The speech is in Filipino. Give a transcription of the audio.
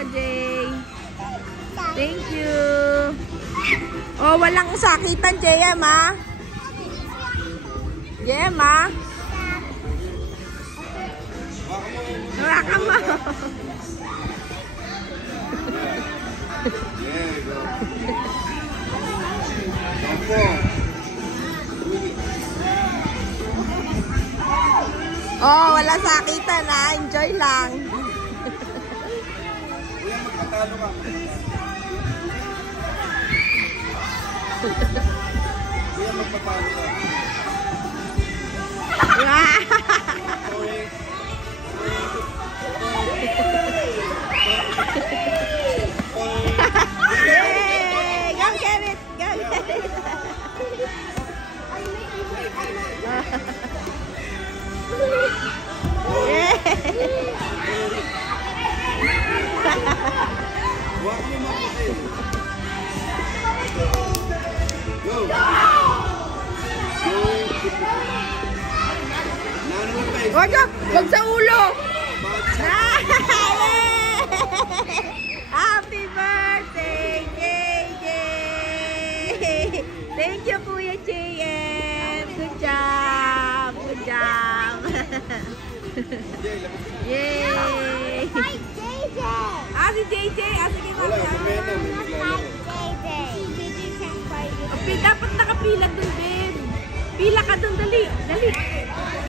Mama Jay. Thank you. Oh, walang sakitan, JM, ha? JM, ha? Hawakan mo. Oh, wala sakitan, ha? Enjoy lang. Kuya, magpatalo ka. Kuya, magpatalo ka. Yay! Go get it! Go get it! Huwag mo mapusin. Go! Wag sa ulo! Happy birthday! Yay! Yay! Thank you, Kuya JM! Good job! Good job! Yay! Hi, JJ! Ah, si JJ! Ah, sige nga. Wala, mamaya na. May naglalaro. JJ. JJ can't fight it. Dapat nakapila dun din. Pila ka dun, dali. Dali.